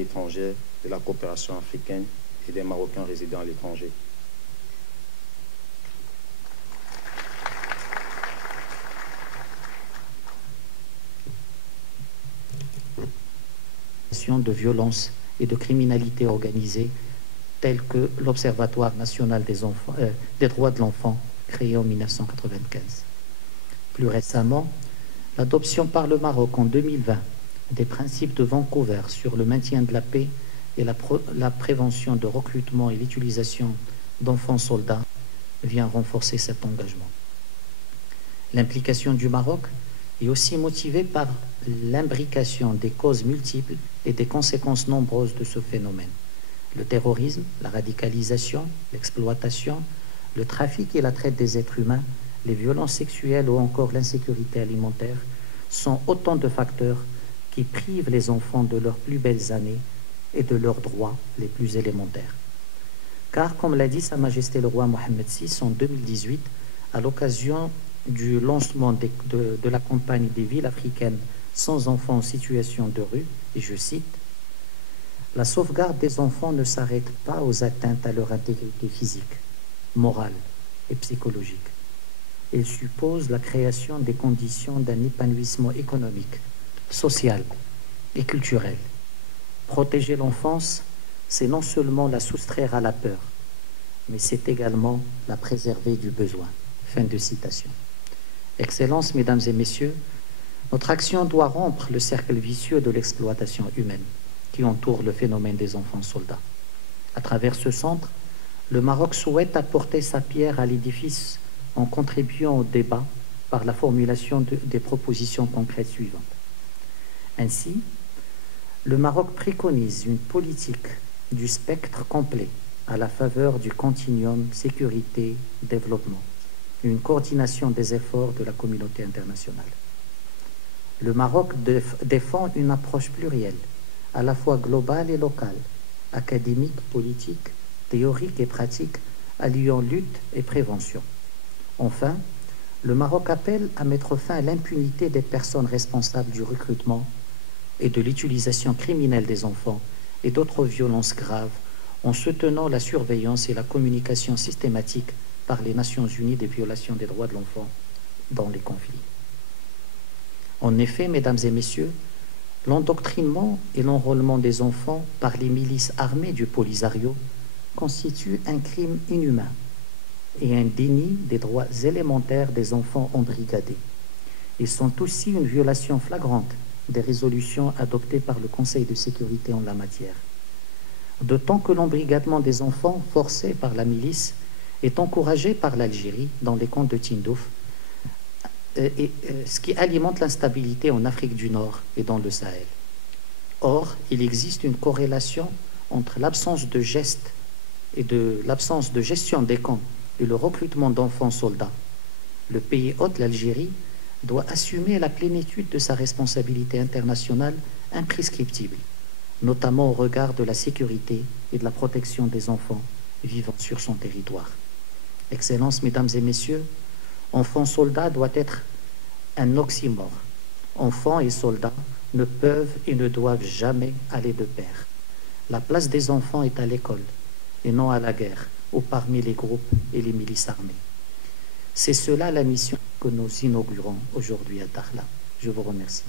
étrangères, de la coopération africaine et des Marocains résidant à l'étranger. De violence et de criminalité organisée, tels que l'Observatoire national des droits de l'enfant, créé en 1995. Plus récemment, l'adoption par le Maroc en 2020 des principes de Vancouver sur le maintien de la paix et la prévention de recrutement et l'utilisation d'enfants soldats vient renforcer cet engagement. L'implication du Maroc est aussi motivée par l'imbrication des causes multiples et des conséquences nombreuses de ce phénomène. Le terrorisme, la radicalisation, l'exploitation, le trafic et la traite des êtres humains, les violences sexuelles ou encore l'insécurité alimentaire sont autant de facteurs qui privent les enfants de leurs plus belles années et de leurs droits les plus élémentaires. Car, comme l'a dit Sa Majesté le roi Mohammed VI en 2018, à l'occasion du lancement de la campagne des villes africaines sans enfants en situation de rue, et je cite, « La sauvegarde des enfants ne s'arrête pas aux atteintes à leur intégrité physique, morale et psychologique. Elle suppose la création des conditions d'un épanouissement économique, social et culturel. Protéger l'enfance, c'est non seulement la soustraire à la peur, mais c'est également la préserver du besoin. » Fin de citation. Excellences, Mesdames et Messieurs, notre action doit rompre le cercle vicieux de l'exploitation humaine qui entoure le phénomène des enfants soldats. À travers ce centre, le Maroc souhaite apporter sa pierre à l'édifice en contribuant au débat par la formulation des propositions concrètes suivantes. Ainsi, le Maroc préconise une politique du spectre complet à la faveur du continuum sécurité-développement, une coordination des efforts de la communauté internationale. Le Maroc défend une approche plurielle, à la fois globale et locale, académique, politique, théorique et pratique, alliant lutte et prévention. Enfin, le Maroc appelle à mettre fin à l'impunité des personnes responsables du recrutement et de l'utilisation criminelle des enfants et d'autres violences graves en soutenant la surveillance et la communication systématique par les Nations Unies des violations des droits de l'enfant dans les conflits. En effet, Mesdames et Messieurs, l'endoctrinement et l'enrôlement des enfants par les milices armées du Polisario constituent un crime inhumain et un déni des droits élémentaires des enfants embrigadés. Ils sont aussi une violation flagrante des résolutions adoptées par le Conseil de sécurité en la matière. D'autant que l'embrigadement des enfants forcés par la milice est encouragé par l'Algérie dans les camps de Tindouf, ce qui alimente l'instabilité en Afrique du Nord et dans le Sahel. Or, il existe une corrélation entre l'absence de gestes et l'absence de gestion des camps et le recrutement d'enfants soldats. Le pays hôte, l'Algérie, doit assumer la plénitude de sa responsabilité internationale imprescriptible, notamment au regard de la sécurité et de la protection des enfants vivant sur son territoire. Excellences, Mesdames et Messieurs, enfant soldat doit être un oxymore. Enfants et soldats ne peuvent et ne doivent jamais aller de pair. La place des enfants est à l'école et non à la guerre ou parmi les groupes et les milices armées. C'est cela la mission que nous inaugurons aujourd'hui à Dakhla. Je vous remercie.